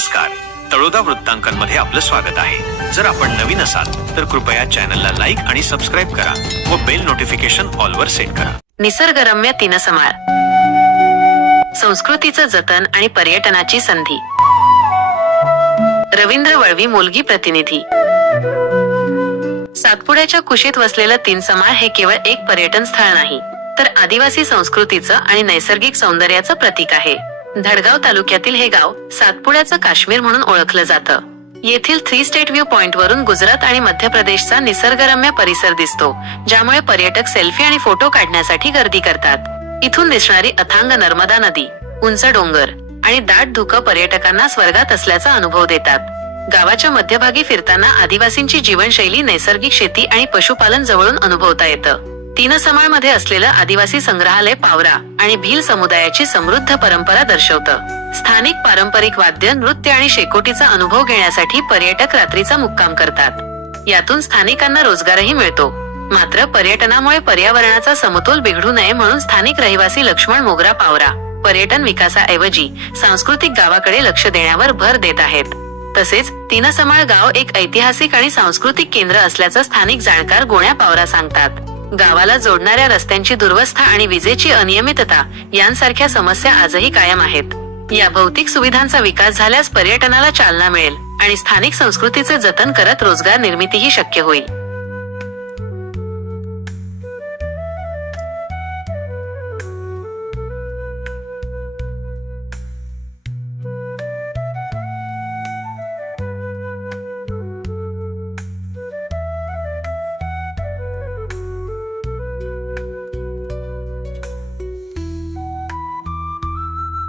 नमस्कार. तळोदा वृत्तांकनमध्ये आपलं स्वागत आहे. जर आपण नवीन असाल तर कृपया चॅनलला लाईक आणि सबस्क्राईब करा व बेल नोटिफिकेशन ऑलवर सेट करा. निसर्गरम्य तिनसमाळ संस्कृतीचं जतन आणि पर्यटनाची संधी. रवींद्र वळवी मुलगी प्रतिनिधी. सातपुड्याच्या कुशीत वसलेलं तिनसमाळ हे केवळ एक पर्यटन स्थळ नाही तर आदिवासी संस्कृतीचं आणि नैसर्गिक सौंदर्याचं प्रतीक आहे. धडगाव तालुक्यातील हे गाव सातपुड्याचं काश्मीर म्हणून ओळखलं जातं. येथील थ्री स्टेट व्ह्यू पॉइंट वरून गुजरात आणि मध्य प्रदेशचा निसर्गरम्य परिसर दिसतो ज्यामुळे पर्यटक सेल्फी आणि फोटो काढण्यासाठी गर्दी करतात. इथून दिसणारी अथांग नर्मदा नदी उंच डोंगर आणि दाट धुकं पर्यटकांना स्वर्गात असल्याचा अनुभव देतात. गावाच्या मध्यभागी फिरताना आदिवासींची जीवनशैली नैसर्गिक शेती आणि पशुपालन जवळून अनुभवता येतं. तीन मध्ये असलेलं आदिवासी संग्रहालय पावरा आणि भील समुदायाची समृद्ध परंपरा दर्शवतं. स्थानिक पारंपरिक वाद्य नृत्य आणि शेकोटीचा अनुभव घेण्यासाठी पर्यटक रात्रीचा मुक्काम करतात. यातून स्थानिकांना रोजगारही मिळतो. मात्र पर्यटनामुळे पर्यावरणाचा समतोल बिघडू नये म्हणून स्थानिक रहिवासी लक्ष्मण मोगरा पावरा पर्यटन विकासाऐवजी सांस्कृतिक गावाकडे लक्ष देण्यावर भर देत आहेत. तसेच तीनसमाळ गाव एक ऐतिहासिक आणि सांस्कृतिक केंद्र असल्याचं स्थानिक जाणकार गोण्या पावरा सांगतात. गावाला जोडणाऱ्या रस्त्यांची दुर्वस्था आणि विजेची अनियमितता यांसारख्या समस्या आजही कायम आहेत. या भौतिक सुविधांचा विकास झाल्यास पर्यटनाला चालना मिळेल आणि स्थानिक संस्कृतीचे जतन करत रोजगार निर्मितीही शक्य होईल.